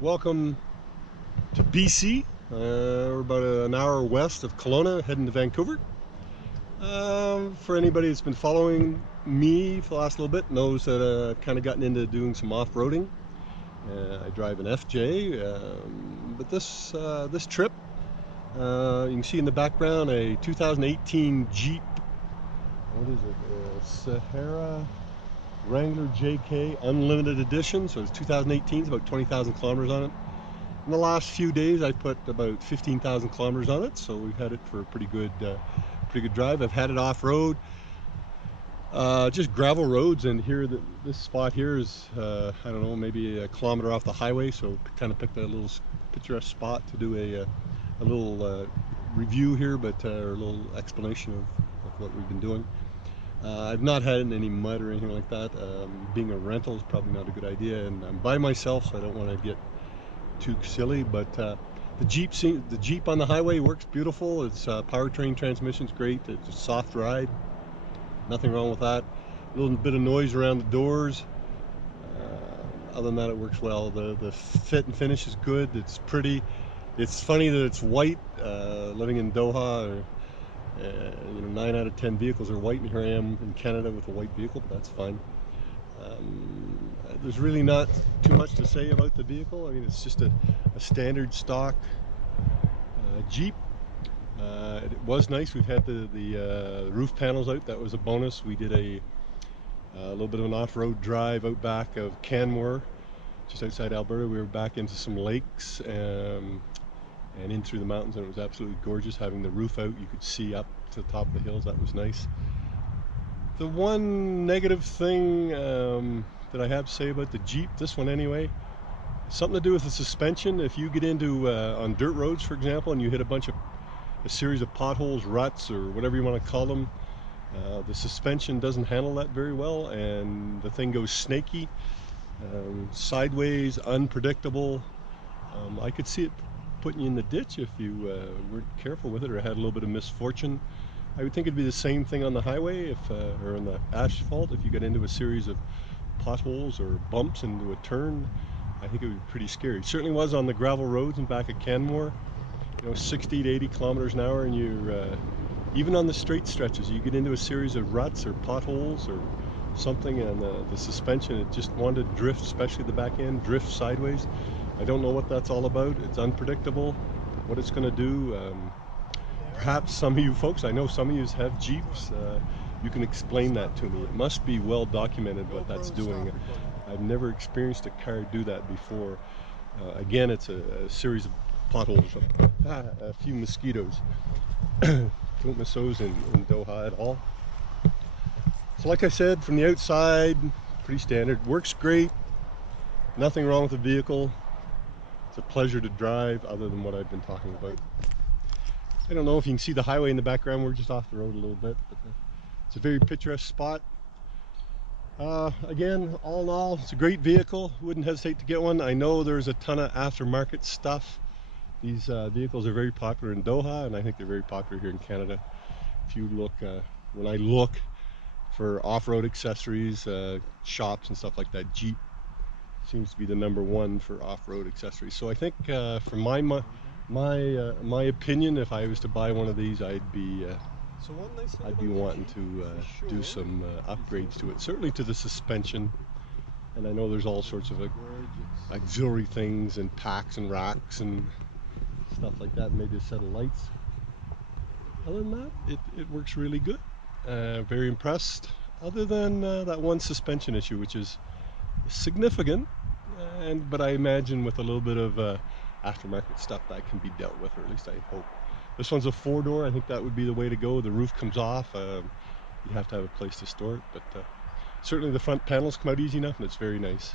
Welcome to BC. We're about an hour west of Kelowna, heading to Vancouver. For anybody that's been following me for the last little bit knows that I've kind of gotten into doing some off-roading. I drive an FJ, but this trip, you can see in the background a 2018 Jeep. What is it? Sahara Wrangler JK Unlimited Edition. So it's 2018. It's about 20,000 kilometers on it. In the last few days, I put about 15,000 kilometers on it. So we've had it for a pretty good drive. I've had it off road, just gravel roads, and here this spot here is I don't know, maybe a kilometer off the highway. So kind of picked a little picturesque spot to do a little review here, but or a little explanation of what we've been doing. I've not had any mud or anything like that. Being a rental is probably not a good idea, and I'm by myself, so I don't want to get too silly. But the Jeep on the highway works beautiful. It's powertrain transmission's great. It's a soft ride. Nothing wrong with that. A little bit of noise around the doors. Other than that, it works well. The fit and finish is good. It's pretty. It's funny that it's white. Living in Doha, 9 out of 10 vehicles are white, and here I am in Canada with a white vehicle, but that's fine. There's really not too much to say about the vehicle. I mean, it's just a standard stock Jeep. It was nice. We've had the roof panels out. That was a bonus. We did a little bit of an off-road drive out back of Canmore, just outside Alberta. We were back into some lakes and in through the mountains, and it was absolutely gorgeous having the roof out. You could see up to the top of the hills. That was nice. The one negative thing that I have to say about the Jeep, this one anyway, something to do with the suspension. If you get into on dirt roads, for example, and you hit a series of potholes, ruts, or whatever you want to call them, the suspension doesn't handle that very well, and the thing goes snaky, sideways, unpredictable. I could see it putting you in the ditch if you weren't careful with it or had a little bit of misfortune. I would think it'd be the same thing on the highway or on the asphalt. If you got into a series of potholes or bumps into a turn, I think it would be pretty scary. It certainly was on the gravel roads and back at Canmore, 60 to 80 kilometers an hour, and you're even on the straight stretches, you get into a series of ruts or potholes or something, and the suspension, it just wanted to drift, especially the back end, drift sideways. I don't know what that's all about. It's unpredictable what it's going to do. Perhaps some of you folks, I know some of you have Jeeps, you can explain that to me. It must be well documented what that's doing. I've never experienced a car do that before. Again, it's a series of potholes, a few mosquitoes. Don't miss those in Doha at all. So like I said, from the outside, pretty standard. Works great. Nothing wrong with the vehicle. It's a pleasure to drive, other than what I've been talking about. I don't know if you can see the highway in the background. We're just off the road a little bit, but it's a very picturesque spot. Again, all in all, it's a great vehicle. Wouldn't hesitate to get one. I know there's a ton of aftermarket stuff. These vehicles are very popular in Doha, and I think they're very popular here in Canada. If you look, when I look for off-road accessories, shops and stuff like that, Jeep seems to be the #1 for off-road accessories. So I think, from my opinion, if I was to buy one of these, I'd be wanting to do some upgrades to it. Certainly to the suspension, and I know there's all sorts of auxiliary things and packs and racks and stuff like that. Maybe a set of lights. Other than that, it works really good. Very impressed. Other than that one suspension issue, which is significant, but I imagine with a little bit of aftermarket stuff that can be dealt with, or at least I hope. This one's a 4-door. I think that would be the way to go. The roof comes off. You have to have a place to store it, but certainly the front panels come out easy enough, and it's very nice.